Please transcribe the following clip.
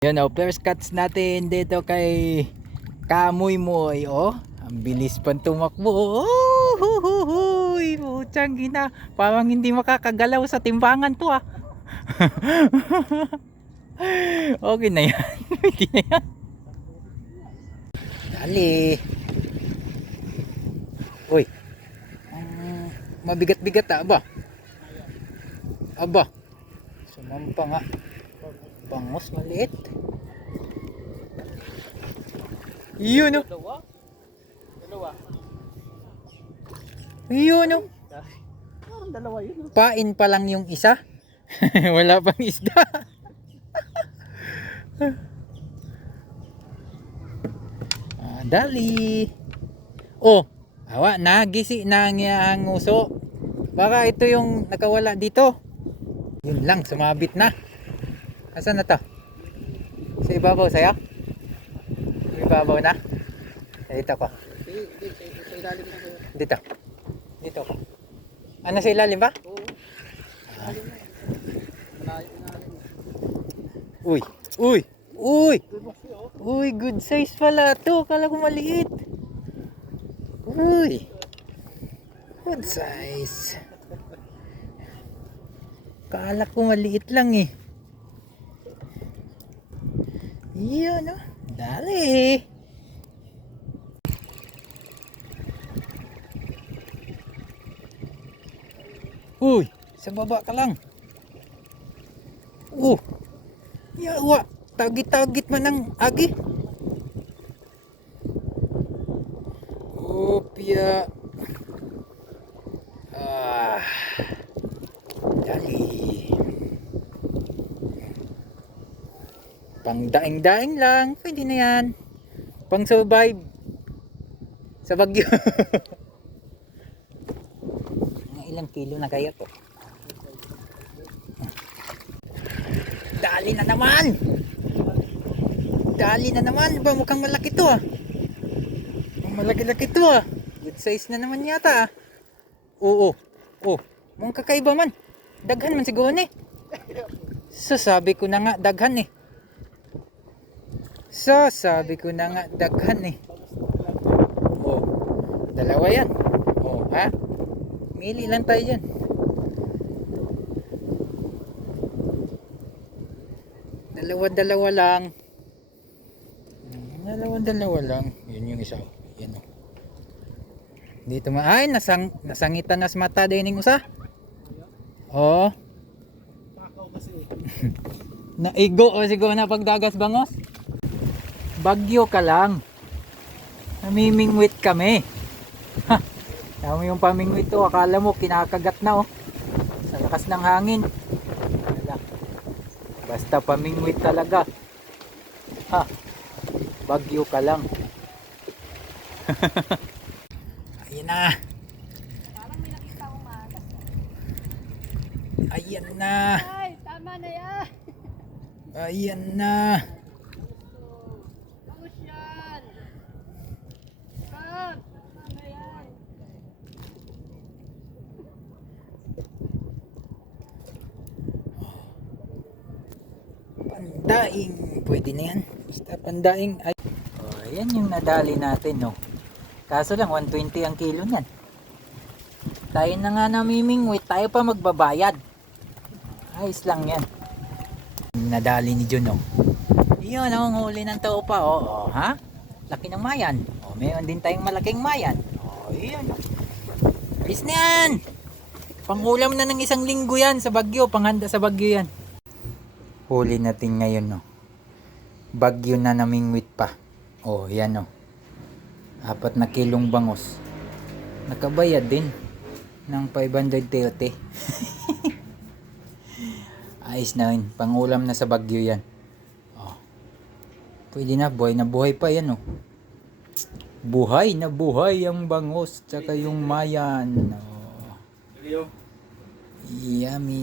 Yan o, first cuts natin dito kay Kamoy-moy. Oh, ang bilis pang tumakbo. Oh, huhuhuy. Putsang ina. Parang hindi makakagalaw sa timbangan to ah. Okay na yan. Pwede na yan. Dali. Uy. Mabigat-bigat ah. Aba. Sumampa nga. Bangos maliit. Yun o. Dalawa. Yun o. Parang dalawa yun. Pain pa lang yung isa. Wala pang isda. Dali. Oh, awa, nagisi na ang uso. Baka ito yung nakawala dito. Yun lang, sumabit na. Asan na to? Sa ibabaw sa'yo? Sa ibabaw na? Dito ko. Sa ilalim na kayo. Dito. Dito ko. Ano sa ilalim ba? Oo. Malayo na rin. Uy! Uy! Uy! Uy! Good size pala to. Kala ko maliit. Uy! Good size. Kala ko maliit lang eh. Yan o. Dali. Uy, sa baba ka lang. Yawa. Tagit-tagit man ang agi. Opya. Dali. Pang daing-daing lang. Pwede na yan. Pang survive. Sa Bagyo. Ilang kilo na kaya to? Dali na naman. Dali na naman. Ba mukhang malaki to ah. Malaki-laki to ah. Good size na naman yata ah. Oo. Oh. Mukhang kakaiba man. Daghan man siguro ni. Sabi ko na nga daghan eh. Sabi ko na nga daghan eh. Oh. Dalawa yan. Oh ha. Mili lang tayo dyan. Dalawa lang. Dalawa lang. Yun yung isa. Yan o. Dito ay nasangitan nas mata din yung usa. Oh. Pakaw kasi. Naigo o siguro na pagdagas bangos. Bagyo ka lang. Namimingwit kami. Ha. Tama yung pamingwit to. Akala mo kinakagat na oh. Sa lakas ng hangin. Basta pamingwit talaga. Ha. Bagyo ka lang. Ayan na. Parang may nakita akong maagas. Ayan na. Ay, tama na yan. Ayan na. Bagus yan. Kap, tama na yan. Pandaing. Pwede na yan. Basta pandaing. Ay. Oh, ayan yung nadali natin no. Kaso lang 120 ang kilo nan. Tayo na nga namimingwit. Tayo pa magbabayad. Ayos lang yan. Nadali ni Jun no. Yun ang huli ng tao pa. Oh, ha? Laki ng mayan. Oh, mayroon din tayong malaking mayan. Oh, yun. Ayos na yan. Pangulam na ng isang linggo yan sa Bagyo. Panghanda sa Bagyo yan. Huli natin ngayon no. Bagyo na namingwit pa. Oh, yan no. 4 na kilong bangos. Nakabayad din ng 530. Ayos na yun. Pangulam na sa Bagyo yan. Oh. Pwede na. Buhay pa yan oh. Buhay na buhay ang bangos. Tsaka yung mayan. Oh. Yummy.